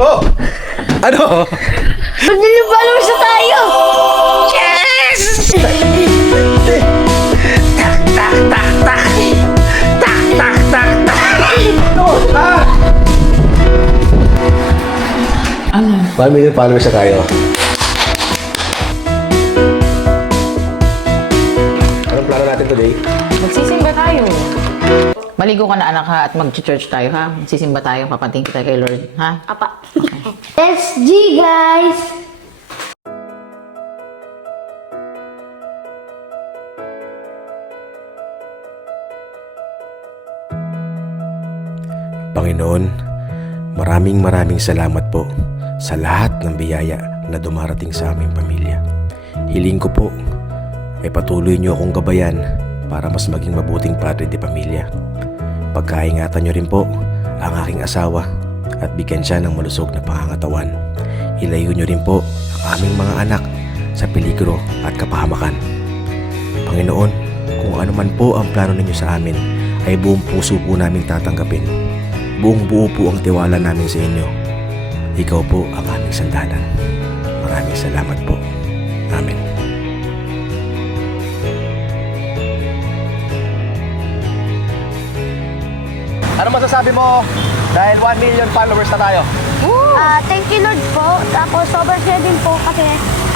Oh! Ano? Million followers na tayo! Yes! Tak, tak, tak, tak. Tak, tak, tak, tak. Ano? 1 million followers na tayo. Anong plano natin today? Magsisimba tayo. Maligo ka na anak ha at mag-church tayo ha. Magsisimba tayo, papanting kita kay Lord ha. Apa. SG guys! Panginoon, maraming salamat po sa lahat ng biyaya na dumarating sa aming pamilya. Hiling ko po ay patuloy niyo akong gabayan para mas maging mabuting padre de pamilya. Pagkaingatan niyo rin po ang aking asawa at bigyan siya ng malusog na pangangatawan. Ilayo niyo rin po ang aming mga anak sa peligro at kapahamakan. Panginoon, kung ano man po ang plano ninyo sa amin ay buong puso po namin tatanggapin. Buong buo po ang tiwala namin sa inyo. Ikaw po ang aming sandalan. Maraming salamat po. Amen. Ano masasabi mo dahil 1 million followers na tayo? Thank you Lord po. Tapos sobrang share din po kasi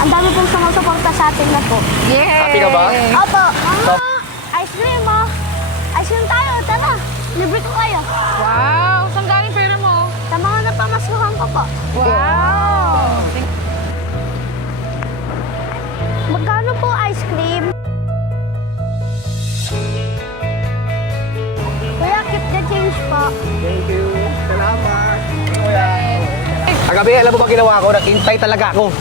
ang dami pong sumusuporta sa atin na po. Happy ka ba? Opo. Ice cream mo. Ice cream tayo. Tara. Libre ko kayo. Wow! Saan galing pera mo? Sa mga napamaskuhan ko po. Wow! Magkano po ice cream? Kuya, keep the change po. Thank you. Salamat. Kagabi, alam mo ba ginawa ko? Nag-intay talaga ako.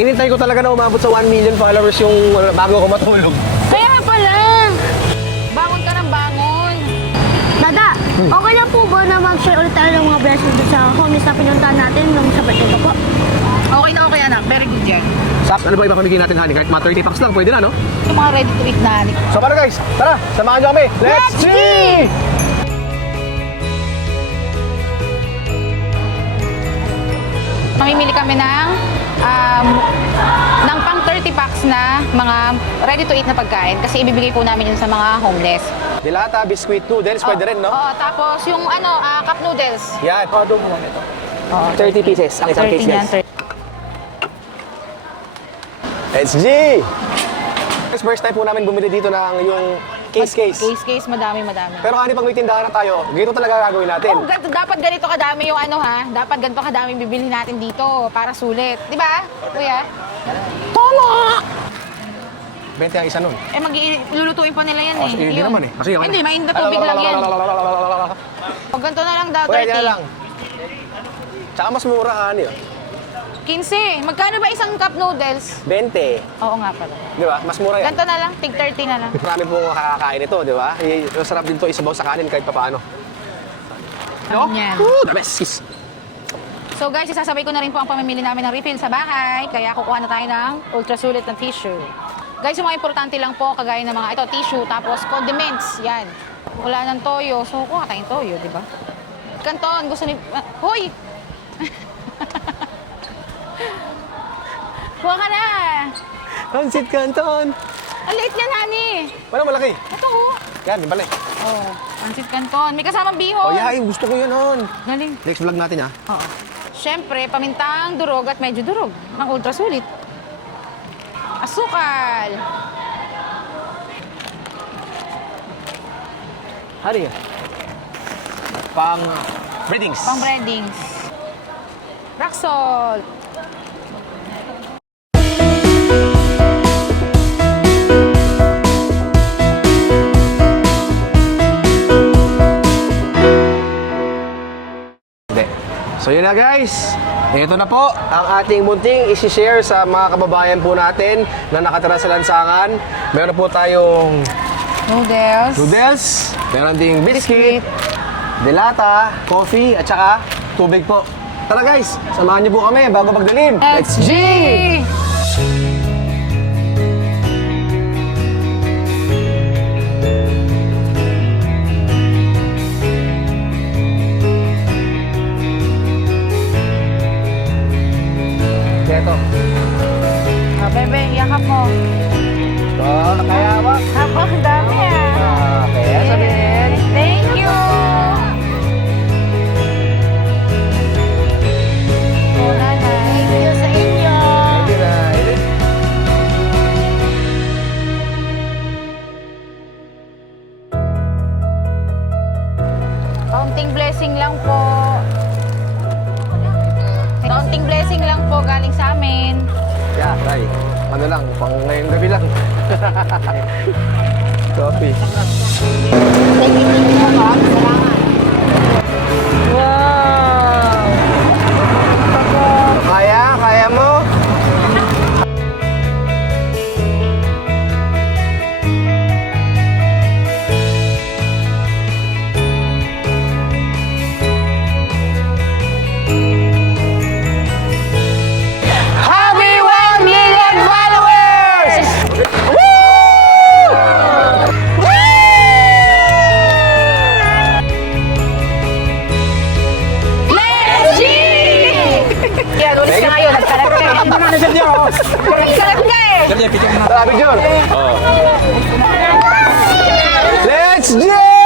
Inintay ko talaga na umabot sa 1 million followers yung bago ako matulog. Kaya pala! Bangon ka ng bangon! Dada, okay lang po ba na mag-share ulit tayo ng mga blessings doon sa homies na pinuntahan natin nung sa birthday ko po? Okay na okay anak, very good yan. Saps, ano ba ipapamigay natin, honey? Kahit mga 30 packs lang, pwede na, no? Yung mga ready to eat na. So, para guys, tara, samahan nyo kami. Let's G! Mamimili kami ng pang 30 packs na mga ready to eat na pagkain kasi ibibigay po namin yun sa mga homeless. Dilata, biscuit, noodles, pwede rin, no? Oo, tapos yung cup noodles. Yan. Todo mo nito. 30 pieces ang isang 30 case, yan, guys. 30. Let's G! First time po namin bumili dito ng yung case. Case, madami. Pero ano pag may tindahan na tayo, ganito talaga gagawin natin. Oh, dapat ganito kadami yung dapat ganito kadami bibili natin dito para sulit. Di ba, kuya? Tama! 20 ang isa nun. Lulutuin pa nila yan eh. Hindi Yun. naman eh. Kasi Hindi, mainit na tubig lang yan. O, ganito na lang daw, 30. Pwede na lang. Tsaka mas mura, honey. 15. Magkano ba isang cup noodles? 20. Oo nga pala. Di ba? Mas mura yan. Ganito na lang, tig 30 na lang. Marami pong makakakain ito, di ba? Masarap din ito isabaw sa kanin kahit papaano. Ano yan? The best! So guys, isasabay ko na rin po ang pamimili namin ng refill sa bahay. Kaya kukuha na tayo ng ultra sulit na tissue. Guys, yung mga importante lang po, kagaya ng mga tissue, tapos condiments, yan. Wala ng toyo, so kuha tayong toyo, di ba? Kanton, gusto ni... Hoy! Kuha ka na! Pansit Canton! Ang liit niyan, honey! Wala malaki. Ito, oh. Yan, di ba lang? Oh, pansit canton. May kasamang bihon. Oh, yain. Gusto ko yun, hon. Galing. Next vlog natin, ha? Oo. Siyempre, pamintang durog at medyo durog. Ang ultra sulit. Asukal. Hari. Pang breadings. Pang breadings. Rock salt. So yun na guys, ito na po ang ating munting isi-share sa mga kababayan po natin na nakatira sa lansangan. Meron po tayong noodles, meron ding biscuit, delata, coffee, at saka tubig po. Tara guys, samahan niyo po kami bago magdilim. Let's G! blessing lang po galing sa amin. Yeah, tay. Ano lang, pang ngayong gabi lang. Coffee. Kaya mo? Happy 1 million followers! Yan, ulit ka ngayon. Nagkalat ka eh. Nagkalat ka eh. Sabi, John. Let's go!